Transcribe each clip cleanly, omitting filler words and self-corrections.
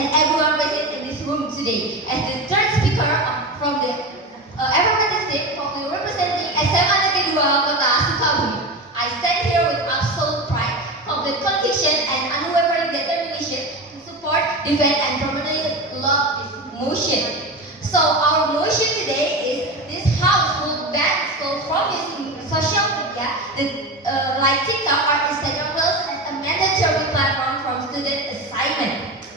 and everyone present in this room today. As the third speaker from the representative from the representing SMA Negeri 2 Kota Sukabumi, I stand here with absolute pride, complete conviction, and unwavering determination to support, defend, and permanently love this motion. So our motion today is this house will ban school from using social media like TikTok or Instagram Reels as a mandatory platform from student assignment.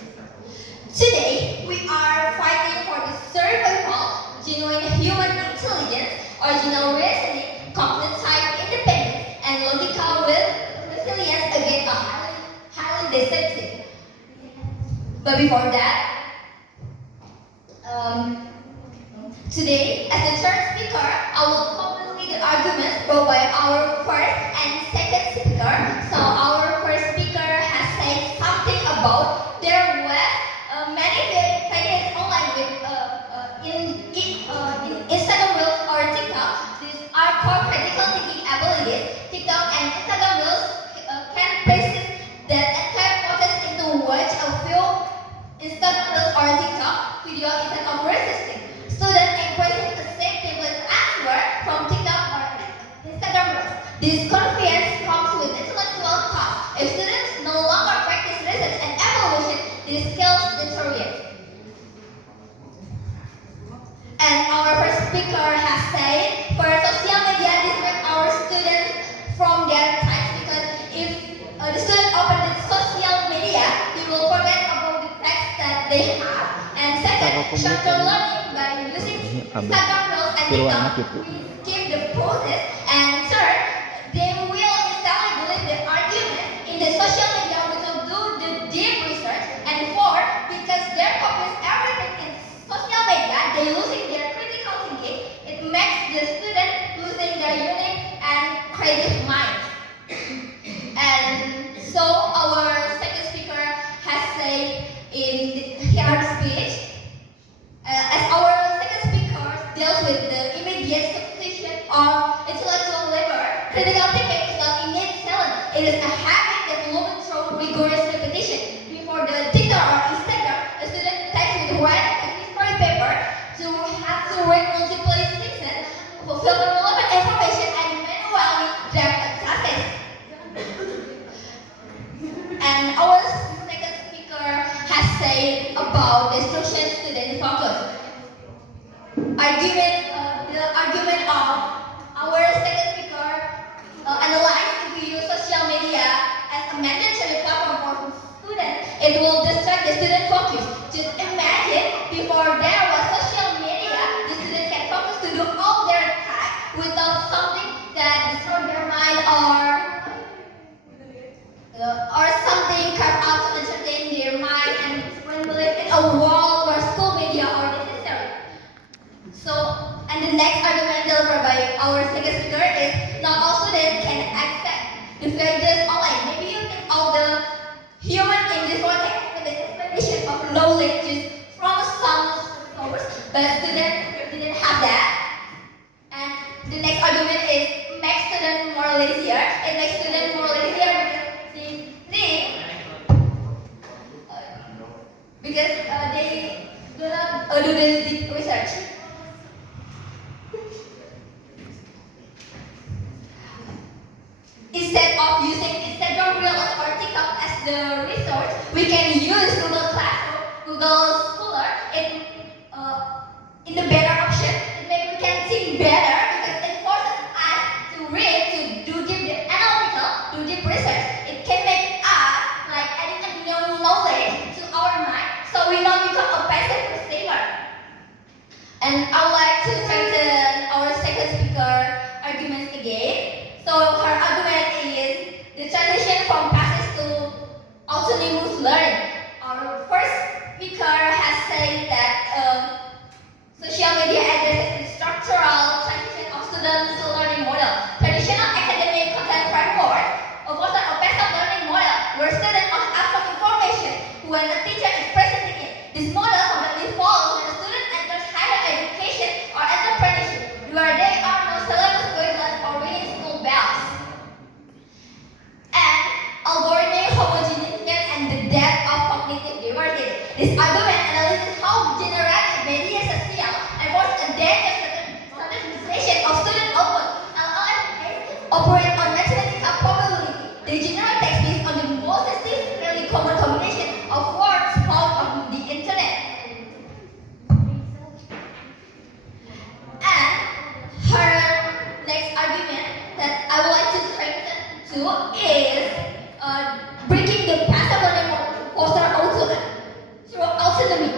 Today, we are fighting for the survival, genuine human intelligence, original reasoning, cognitive independence, and logical resilience against a highly deceptive. But before that, today, as the third speaker, I will complete the arguments brought by our first and second speaker. So our first speaker has said something about their web. Many videos online with in Instagram Reels or TikTok. These are called critical thinking abilities. TikTok and Instagram Reels can persist that entire process into watch a few Instagram Reels or TikTok video instead of resisting. Students embracing the same template answer from TikTok or Instagram Reels. This convenience comes with intellectual cost. If students no longer practice research and evaluation, these skills deteriorate. And our first speaker has said, for social media, distract our students from their types because if the student open the social media, they will forget about the facts that they have. And second, short-term learning by using Instagram Reels and TikTok will keep the process. And third, they will instantly believe the argument in the social media without do the deep research. And fourth, because they're copies everything in social media, they're losing their critical thinking. It makes the student losing their unique and creative minds. And so our second speaker has said in her speech, as our second speaker deals with the immediate substitution of intellectual labor, critical thinking is not innate talent. It is a habit developed through rigorous repetition. Before the TikTok or Instagram, a student takes with writing a history paper to have to read multiple sections, fulfill the relevant information, and manually draft a thesis. And our second speaker has said about destruction student focus. The argument of our second speaker analyzed if we use social media as a mandatory platform for students, it will distract the student focus. Just imagine before there was social media, the student can focus to do all their tasks without something that destroys their mind or something carved out to entertain their mind and when believe in a world where school media are necessary. So, and the next argument delivered by our second speaker is not all students can access the pages online. Maybe you think all the human in this world can expect the explanation of knowledge just from some source, but students didn't have that. And the next argument is make students more lazier. It makes students more lazier because they do not do the deep research. Instead of using Instagram Reels or TikTok as the resource, we can use Google Classroom, Google Scholar in the better option. It makes we can think better because it forces us to read, to do deep analytical, do deep research. It can make us like adding a new knowledge to our mind, so we don't become a passive receiver. And I would like to strengthen our second speaker arguments again. So her argument is the transition from passive to autonomous learning. Our first speaker has said that social media addresses the structural transition of students' learning model. Traditional academic content framework foster a passive learning model where students must ask for information when the teacher is presenting it. This model completely falls when the student enters higher education or entrepreneurship, where there are no syllabus guidelines or reading school bells. And algorithmic homogenization and the death of cognitive diversity. This argument analyzes how generative media social enforce a dangerous standardization of student output. LLMs operate on mathematical probability. They generate text based on the most statistically common combination of words found on the internet. And her next argument that I would like to strengthen too is breaking the passive learning foster through autonomy.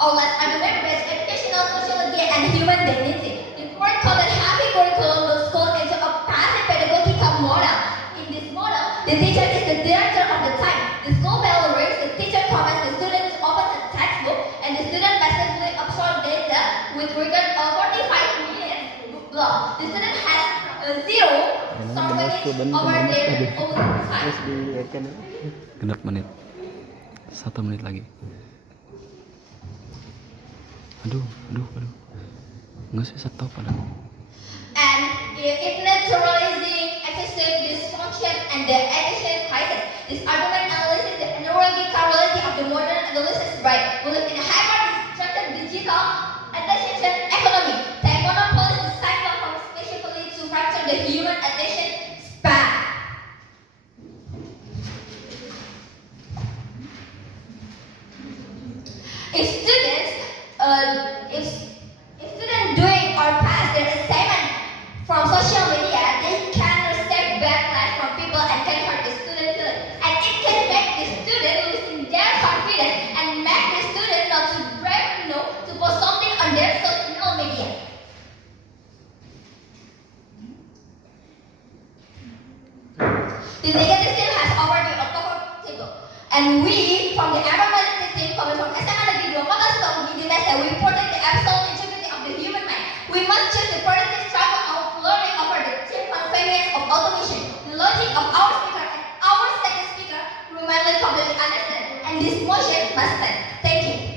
Our last argument based educational sociology and human dignity. The court called that having curriculum will school into a passive pedagogical model. In this model, the teacher is the director of the time. The school bell rings, the teacher commands the students to open the textbook, and the student passively absorbs data with regard of 45 minutes block. The student has zero surveillance over their own time. Genap menit. 1 menit lagi. Aduh. Nggak sih stop padahal. And it naturalizing excessive dysfunction and the attention crisis. This argument analyzes the neurological reality of the modern adolescent's brain. We live in a hyper-distracted digital attention economy. The monopoly is cycle from specifically to fracture the human attention span. If students doing or pass their assignment from social media, they can receive backlash from people and can hurt the student feeling. And it can make the student losing their confidence and make the student not to brave enough to post something on their social media. The negative team has already table. And we, from the environmental team coming from SMA Negeri 2 Makassar, we that we protect the absolute integrity of the human mind. We must choose the productive struggle of learning over the cheap convenience of automation. The logic of our speaker and our second speaker remain completely understood, and this motion must stand. Thank you.